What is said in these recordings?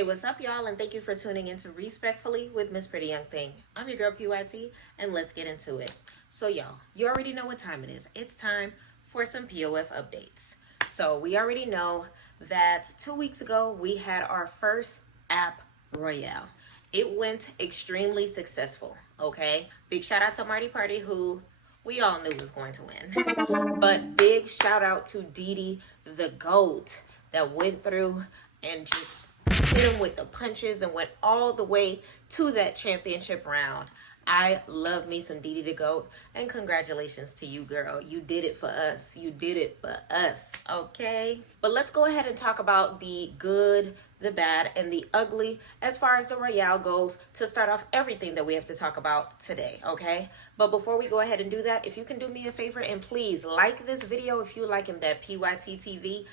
Hey, what's up, y'all? And thank you for tuning in to Respectfully with Miss Pretty Young Thing. I'm your girl, PYT, and let's get into it. So, y'all, you already know what time it is. It's time for some POF updates. So, we already know that 2 weeks ago, we had our first app royale. It went extremely successful, okay? Big shout out to Marty Party, who we all knew was going to win. But big shout out to Didi the GOAT that went through and just hit him with the punches and went all the way to that championship round. I love me some Didi the GOAT, and congratulations to you, girl. You did it for us. You did it for us, okay? But let's go ahead and talk about the good, the bad, and the ugly as far as the Royale goes to start off everything that we have to talk about today, okay? But before we go ahead and do that, if you can do me a favor and please like this video if you like him, that PYT TV.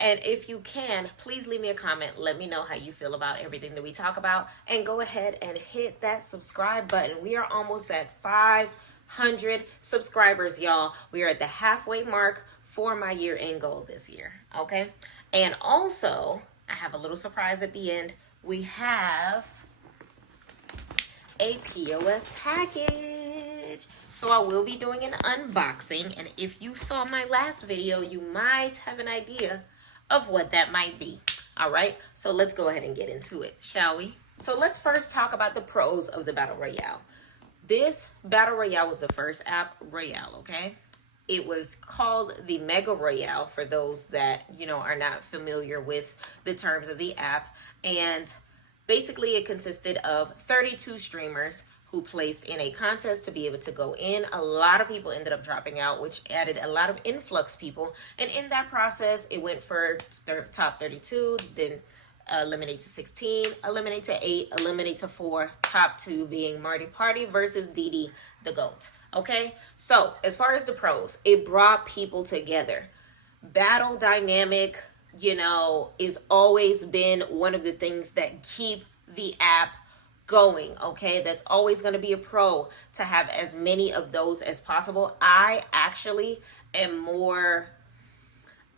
And if you can, please leave me a comment. Let me know how you feel about everything that we talk about. And go ahead and hit that subscribe button. We are almost at 500 subscribers, y'all. We are at the halfway mark for my year-end goal this year, okay? And also, I have a little surprise at the end. We have a POF package. So I will be doing an unboxing. And if you saw my last video, you might have an idea of what that might be. All right, so let's go ahead and get into it, shall we? So let's first talk about the pros of the Battle Royale. This Battle Royale was the first app Royale, okay? It was called the Mega Royale for those that, you know, are not familiar with the terms of the app. And basically it consisted of 32 streamers who placed in a contest to be able to go in. A lot of people ended up dropping out, which added a lot of influx people. And in that process, it went for top 32, then eliminate to 16, eliminate to 8, eliminate to 4, top 2 being Marty Party versus Didi the GOAT. Okay, so as far as the pros, it brought people together. Battle dynamic, you know, is always been one of the things that keep the app going, okay? That's always going to be a pro, to have as many of those as possible. I actually am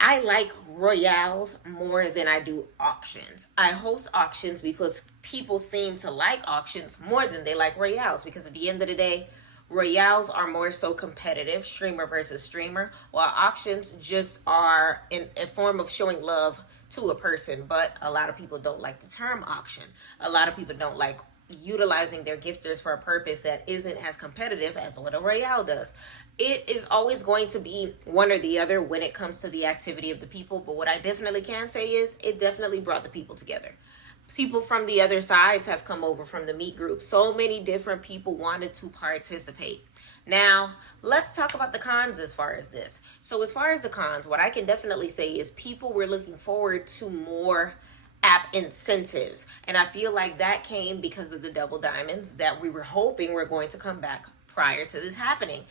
I like royales more than I do auctions. I host auctions because people seem to like auctions more than they like royales, because at the end of the day, royales are more so competitive, streamer versus streamer, while auctions just are in a form of showing love to a person. But a lot of people don't like the term auction. A lot of people don't like utilizing their gifters for a purpose that isn't as competitive as what a royale does. It is always going to be one or the other when it comes to the activity of the people. But what I definitely can say is it definitely brought the people together. People from the other sides have come over from the meet group. So many different people wanted to participate. Now, let's talk about the cons as far as this. So as far as the cons, what I can definitely say is people were looking forward to more app incentives. And I feel like that came because of the double diamonds that we were hoping were going to come back prior to this happening.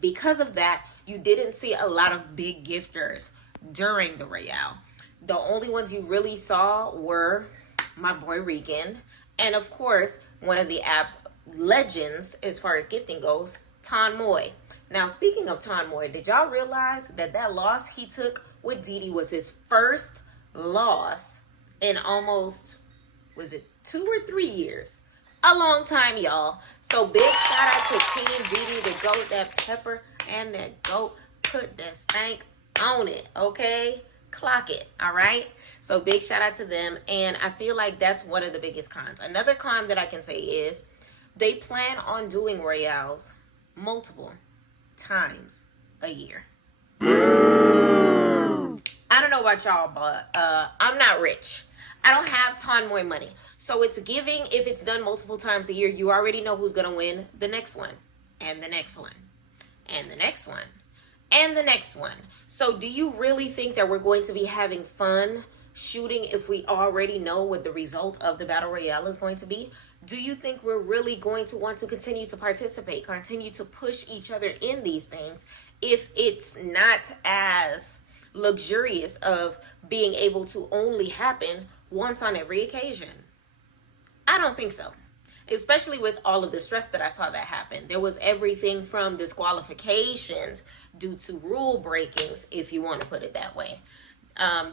Because of that, you didn't see a lot of big gifters during the Royale. The only ones you really saw were my boy Regan, and of course, one of the app's legends as far as gifting goes, Ton Moy. Now, speaking of Ton Moy, did y'all realize that that loss he took with Didi was his first loss in almost, was it 2 or 3 years? A long time, y'all. So big shout out to Team Didi the GOAT, that pepper and that GOAT put that stank on it, okay? Clock it, all right? So big shout out to them. And I feel like that's one of the biggest cons. Another con that I can say is they plan on doing royales multiple times a year. I don't know about y'all, but I'm not rich. I don't have Ton Moy money. So it's giving, if it's done multiple times a year, you already know who's going to win the next one, and the next one, and the next one, and the next one. So do you really think that we're going to be having fun shooting if we already know what the result of the Battle Royale is going to be? Do you think we're really going to want to continue to participate, continue to push each other in these things if it's not as luxurious of being able to only happen once on every occasion? I don't think so. Especially with all of the stress that I saw that happen. There was everything from disqualifications due to rule breakings, if you want to put it that way.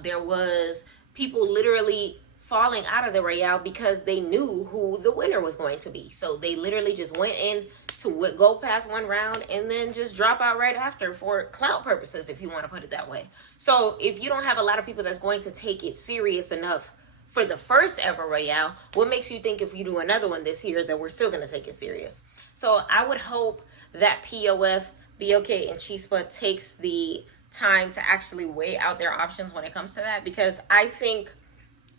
There was people literally falling out of the Royale because they knew who the winner was going to be. So they literally just went in to go past one round and then just drop out right after for clout purposes, if you want to put it that way. So if you don't have a lot of people that's going to take it serious enough for the first ever Royale, what makes you think if you do another one this year that we're still going to take it serious? So I would hope that POF, BLK, and Chispa takes the time to actually weigh out their options when it comes to that, because I think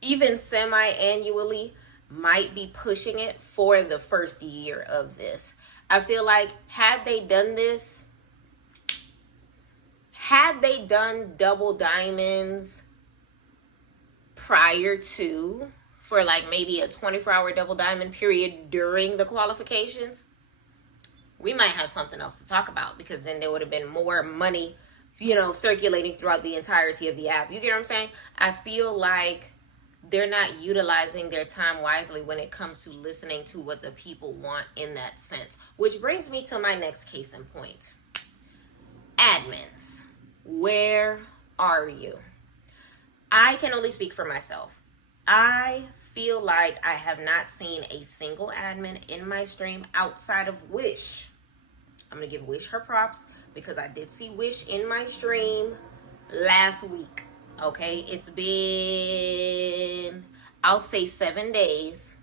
even semi-annually might be pushing it for the first year of this. I feel like had they done double diamonds prior to, for like maybe a 24-hour double diamond period during the qualifications, we might have something else to talk about, because then there would have been more money, circulating throughout the entirety of the app. You get what I'm saying? I feel like they're not utilizing their time wisely when it comes to listening to what the people want in that sense. Which brings me to my next case in point. Admins, where are you? I can only speak for myself. I feel like I have not seen a single admin in my stream outside of Wish. I'm going to give Wish her props, because I did see Wish in my stream last week. Okay, it's been, I'll say 7 days.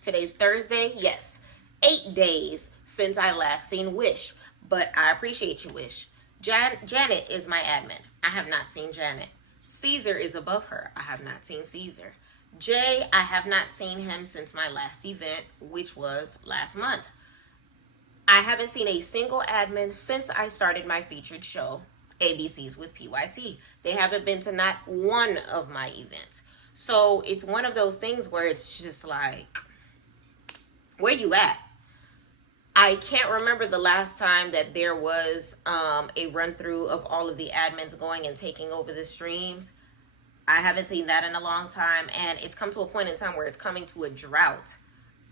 Today's Thursday. Yes, 8 days since I last seen Wish. But I appreciate you, Wish. Janet is my admin. I have not seen Janet. Caesar is above her. I have not seen Caesar. Jay, I have not seen him since my last event, which was last month. I haven't seen a single admin since I started my featured show, ABCs with PYT. They haven't been to not one of my events. So it's one of those things where it's just like, where you at? I can't remember the last time that there was a run through of all of the admins going and taking over the streams. I haven't seen that in a long time, and it's come to a point in time where it's coming to a drought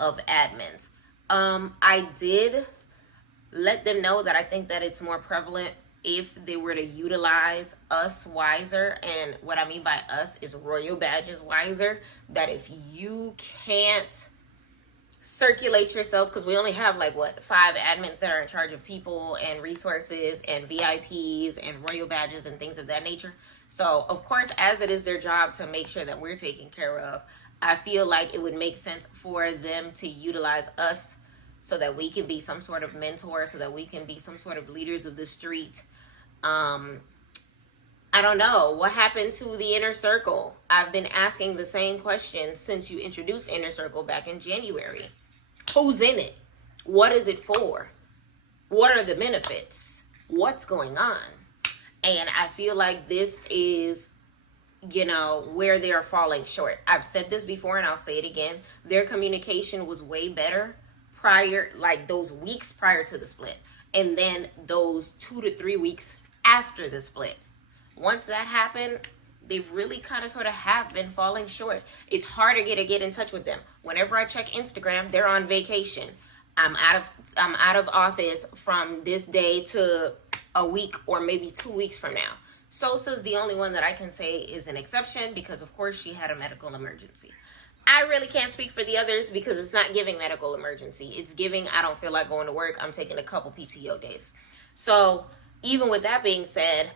of admins. I did let them know that I think that it's more prevalent if they were to utilize us wiser. And what I mean by us is Royal Badges wiser. That if you can't circulate yourselves, because we only have 5 admins that are in charge of people and resources and VIPs and Royal Badges and things of that nature. So of course, as it is their job to make sure that we're taken care of, I feel like it would make sense for them to utilize us so that we can be some sort of mentor, so that we can be some sort of leaders of the street. I don't know. What happened to the inner circle? I've been asking the same question since you introduced inner circle back in January. Who's in it? What is it for? What are the benefits? What's going on? And I feel like this is, where they're falling short. I've said this before and I'll say it again. Their communication was way better prior, those weeks prior to the split. And then those 2 to 3 weeks after the split. Once that happened, they've really kind of sort of have been falling short. It's harder to get in touch with them. Whenever I check Instagram, they're on vacation. I'm out of office from this day to a week or maybe 2 weeks from now. Sosa's the only one that I can say is an exception, because of course she had a medical emergency. I really can't speak for the others because it's not giving medical emergency. It's giving, I don't feel like going to work. I'm taking a couple PTO days. So even with that being said,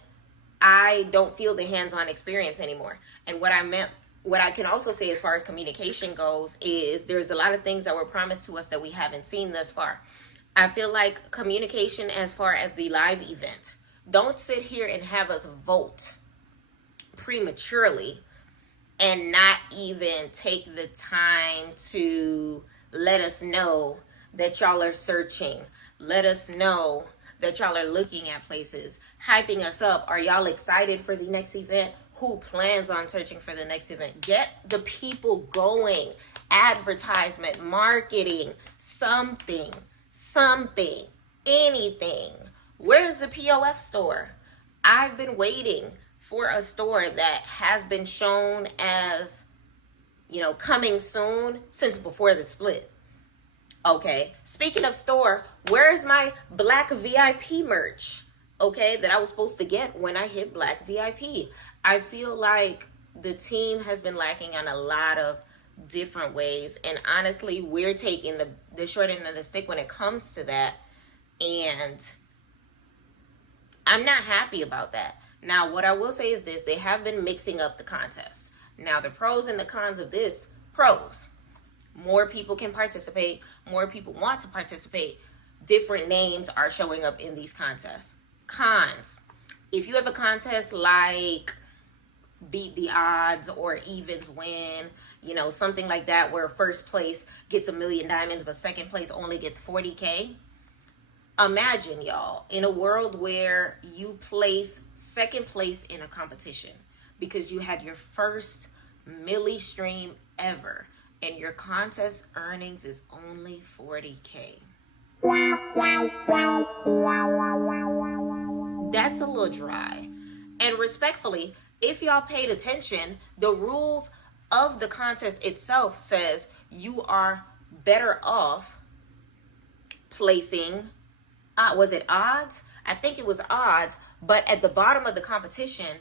I don't feel the hands-on experience anymore. And what I can also say as far as communication goes is there's a lot of things that were promised to us that we haven't seen thus far. I feel like communication as far as the live event. Don't sit here and have us vote prematurely and not even take the time to let us know that y'all are searching. Let us know that y'all are looking at places, hyping us up. Are y'all excited for the next event? Who plans on searching for the next event? Get the people going. Advertisement, marketing, something, anything. Where's the POF store? I've been waiting for a store that has been shown as, coming soon since before the split. Okay, speaking of store, where's my Black VIP merch? Okay, that I was supposed to get when I hit Black VIP. I feel like the team has been lacking on a lot of different ways. And honestly, we're taking the short end of the stick when it comes to that. And I'm not happy about that. Now, what I will say is this. They have been mixing up the contests. Now, the pros and the cons of this. Pros. More people can participate. More people want to participate. Different names are showing up in these contests. Cons. If you have a contest like Beat the Odds or Evens Win, you know, something like that, where first place gets $1 million diamonds, but second place only gets 40K. Imagine, y'all, in a world where you place second place in a competition because you had your first milli stream ever and your contest earnings is only 40K. That's a little dry. And respectfully, if y'all paid attention, the rules of the contest itself says you are better off placing, was it odds? I think it was odds, but at the bottom of the competition,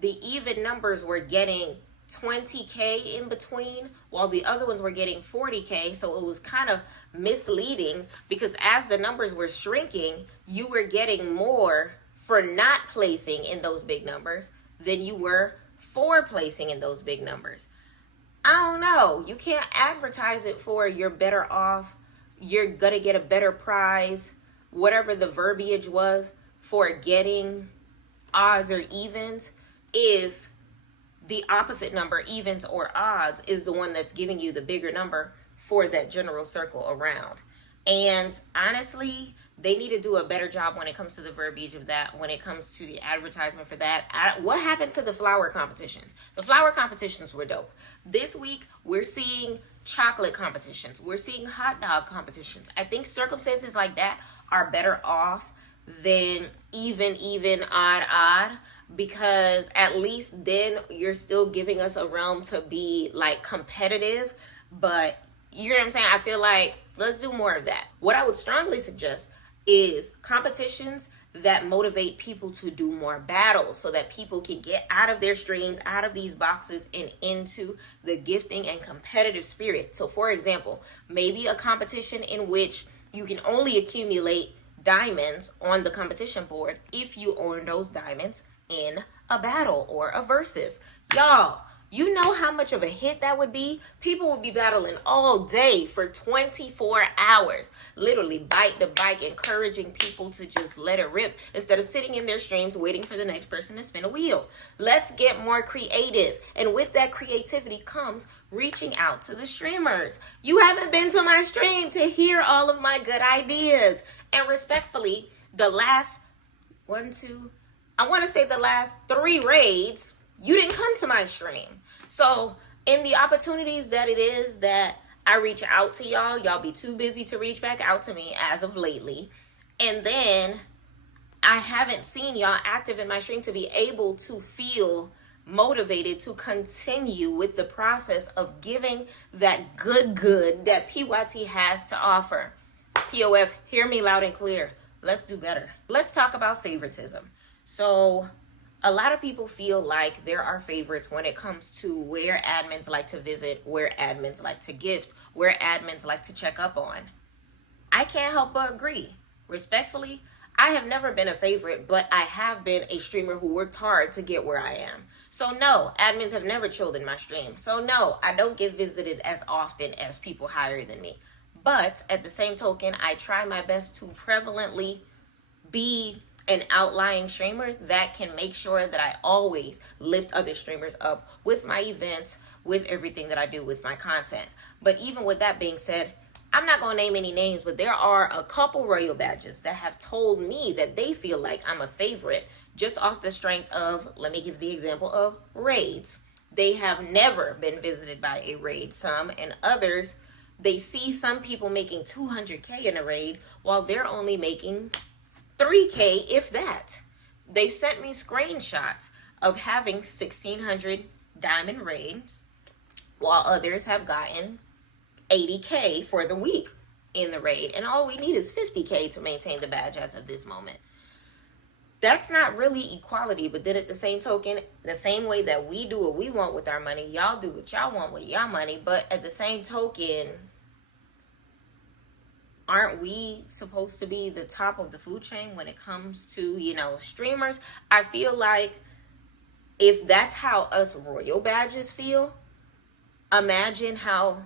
the even numbers were getting 20K in between, while the other ones were getting 40K. So it was kind of misleading because as the numbers were shrinking, you were getting more for not placing in those big numbers than you were for placing in those big numbers. I don't know. You can't advertise it for you're better off, you're gonna get a better prize, whatever the verbiage was for getting odds or evens, if the opposite number, evens or odds, is the one that's giving you the bigger number for that general circle around. And honestly, they need to do a better job when it comes to the verbiage of that, when it comes to the advertisement for that. What happened to the flower competitions? The flower competitions were dope. This week, we're seeing chocolate competitions. We're seeing hot dog competitions. I think circumstances like that are better off than even, odd, because at least then you're still giving us a realm to be like competitive. But you know what I'm saying? I feel like let's do more of that. What I would strongly suggest is competitions that motivate people to do more battles so that people can get out of their streams, out of these boxes, and into the gifting and competitive spirit. So for example, maybe a competition in which you can only accumulate diamonds on the competition board if you earn those diamonds in a battle or a versus. Y'all, you know how much of a hit that would be? People would be battling all day for 24 hours, literally bite to bite, encouraging people to just let it rip instead of sitting in their streams waiting for the next person to spin a wheel. Let's get more creative. And with that creativity comes reaching out to the streamers. You haven't been to my stream to hear all of my good ideas. And respectfully, the last the last 3 raids, you didn't come to my stream. So in the opportunities that it is that I reach out to y'all, y'all be too busy to reach back out to me as of lately. And then I haven't seen y'all active in my stream to be able to feel motivated to continue with the process of giving that good that PYT has to offer. POF, hear me loud and clear. Let's do better. Let's talk about favoritism. So a lot of people feel like there are favorites when it comes to where admins like to visit, where admins like to gift, where admins like to check up on. I can't help but agree. Respectfully, I have never been a favorite, but I have been a streamer who worked hard to get where I am. So no, admins have never chilled in my stream. So no, I don't get visited as often as people higher than me. But at the same token, I try my best to prevalently be an outlying streamer that can make sure that I always lift other streamers up with my events, with everything that I do with my content. But even with that being said, I'm not going to name any names, but there are a couple royal badges that have told me that they feel like I'm a favorite just off the strength of, let me give the example of raids. They have never been visited by a raid. Some and others, they see some people making 200K in a raid while they're only making 3K, if that. They've sent me screenshots of having 1,600 diamond raids while others have gotten 80K for the week in the raid. And all we need is 50K to maintain the badge as of this moment. That's not really equality. But then at the same token, the same way that we do what we want with our money, y'all do what y'all want with y'all money. But at the same token, aren't we supposed to be the top of the food chain when it comes to, you know, streamers? I feel like if that's how us royal badges feel, imagine how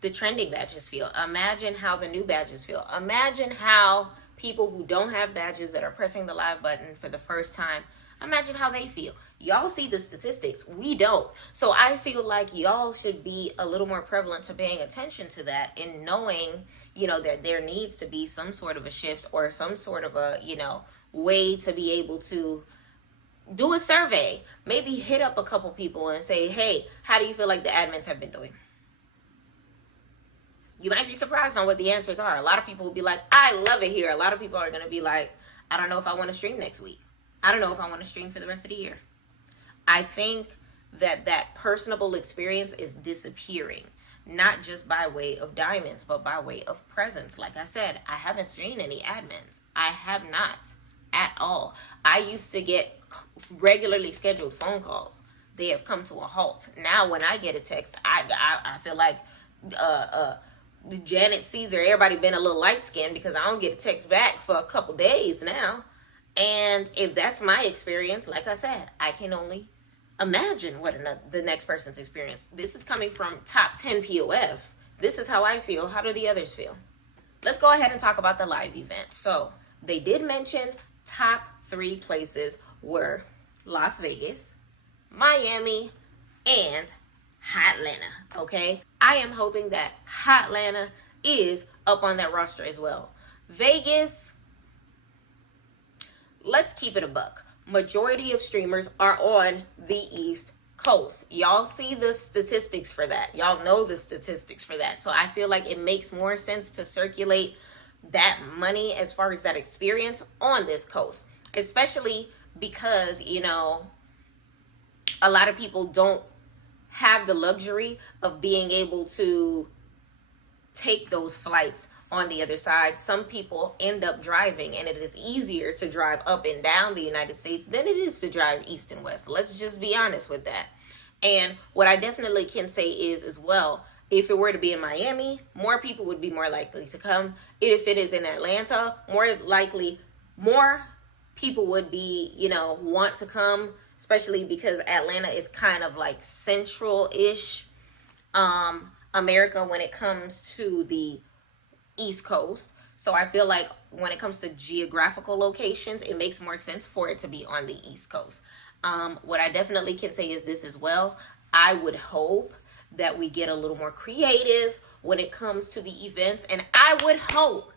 the trending badges feel. Imagine how the new badges feel. Imagine how people who don't have badges that are pressing the live button for the first time, imagine how they feel. Y'all see the statistics. We don't. So I feel like y'all should be a little more prevalent to paying attention to that and knowing, you know, that there needs to be some sort of a shift or some sort of a, you know, way to be able to do a survey. Maybe hit up a couple people and say, hey, how do you feel like the admins have been doing? You might be surprised on what the answers are. A lot of people will be like, I love it here. A lot of people are going to be like, I don't know if I want to stream next week. I don't know if I want to stream for the rest of the year. I think that that personable experience is disappearing, not just by way of diamonds, but by way of presence. Like I said, I haven't seen any admins. I have not at all. I used to get regularly scheduled phone calls. They have come to a halt. Now when I get a text, I feel like Janet Caesar, everybody been a little light-skinned because I don't get a text back for a couple days now. And if that's my experience, like I said, I can only imagine what the next person's experience. This is coming from top 10 POF. This is how I feel. How do the others feel? Let's go ahead and talk about the live event. So they did mention top 3 places were Las Vegas, Miami, and Hotlanta. Okay, I am hoping that Hotlanta is up on that roster as well. Vegas, let's keep it a buck. Majority of streamers are on the East Coast. Y'all see the statistics for that. Y'all know the statistics for that. So I feel like it makes more sense to circulate that money as far as that experience on this coast, especially because, you know, a lot of people don't have the luxury of being able to take those flights on the other side. Some people end up driving, and it is easier to drive up and down the United States than it is to drive east and west. Let's just be honest with that. And what I definitely can say is as well, if it were to be in Miami, more people would be more likely to come. If it is in Atlanta, more likely, more people would be, you know, want to come, especially because Atlanta is kind of like central-ish America when it comes to the East Coast. So I feel like when it comes to geographical locations, it makes more sense for it to be on the East Coast. What I definitely can say is this as well. I would hope that we get a little more creative when it comes to the events. And I would hope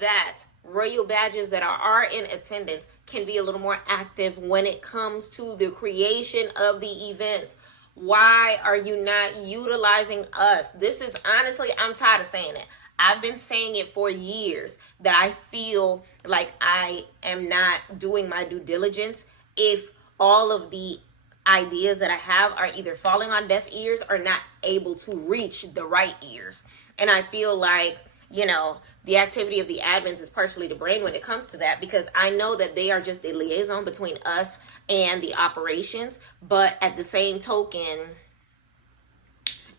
that royal badges that are in attendance can be a little more active when it comes to the creation of the events. Why are you not utilizing us? This is honestly, I'm tired of saying it. I've been saying it for years that I feel like I am not doing my due diligence if all of the ideas that I have are either falling on deaf ears or not able to reach the right ears. And I feel like, you know, the activity of the admins is partially to blame when it comes to that, because I know that they are just a liaison between us and the operations. But at the same token,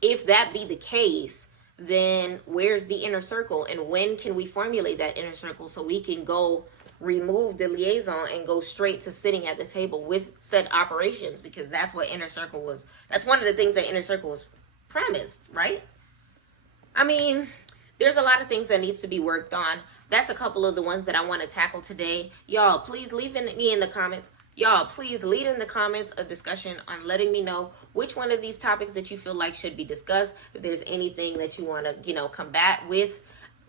if that be the case, then where's the inner circle, and when can we formulate that inner circle so we can go remove the liaison and go straight to sitting at the table with said operations? Because that's what inner circle was. That's one of the things that inner circle was premised, right? I mean, there's a lot of things that needs to be worked on. That's a couple of the ones that I want to tackle today. Y'all, please leave me in the comments. Y'all, please lead in the comments a discussion on letting me know which one of these topics that you feel like should be discussed. If there's anything that you want to, you know, combat with,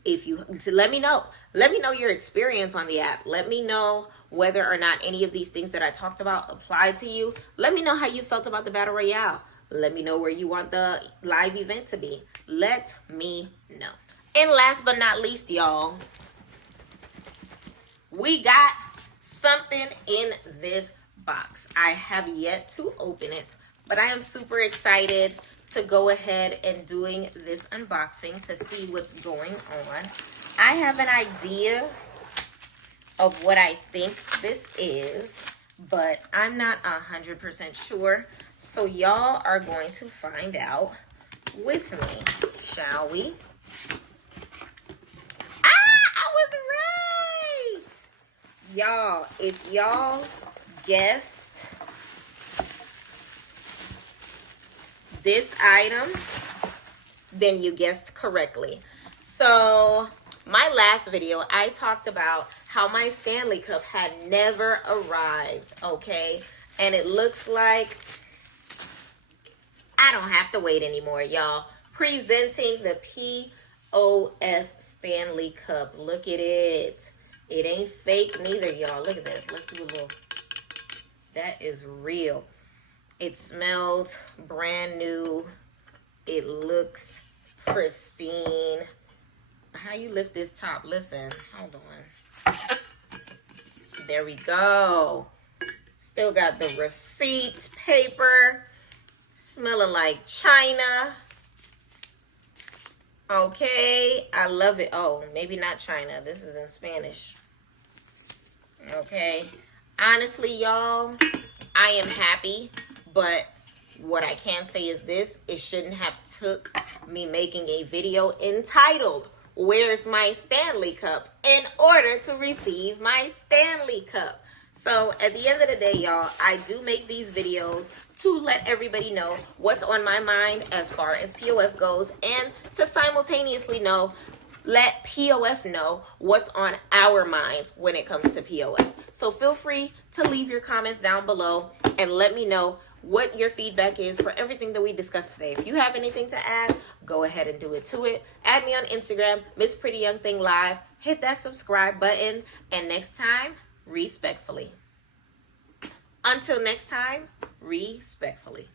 let me know your experience on the app. Let me know whether or not any of these things that I talked about apply to you. Let me know how you felt about the Battle Royale. Let me know where you want the live event to be. Let me know. And last but not least, y'all, we got something in this box. I have yet to open it, but I am super excited to go ahead and doing this unboxing to see what's going on. I have an idea of what I think this is, but I'm not 100% sure. So y'all are going to find out with me, shall we? I was right! Y'all, if y'all guessed this item, then you guessed correctly. So my last video, I talked about how my Stanley Cup had never arrived, okay? And it looks like I don't have to wait anymore, y'all. Presenting the POF Stanley Cup. Look at it. It ain't fake neither, y'all. Look at this. Let's do a little. That is real. It smells brand new. It looks pristine. How you lift this top? Listen, hold on. There we go. Still got the receipt paper. Smelling like China. Okay, I love it. Oh, maybe not China. This is in Spanish. Okay. Honestly, y'all, I am happy, but what I can say is this. It shouldn't have took me making a video entitled, "Where's My Stanley Cup?" in order to receive my Stanley Cup. So at the end of the day, y'all, I do make these videos to let everybody know what's on my mind as far as POF goes, and to simultaneously let POF know what's on our minds when it comes to POF. So feel free to leave your comments down below and let me know what your feedback is for everything that we discussed today. If you have anything to add, go ahead and do it to it. Add me on Instagram, Miss Pretty Young Thing Live. Hit that subscribe button, and next time, respectfully. Until next time, respectfully.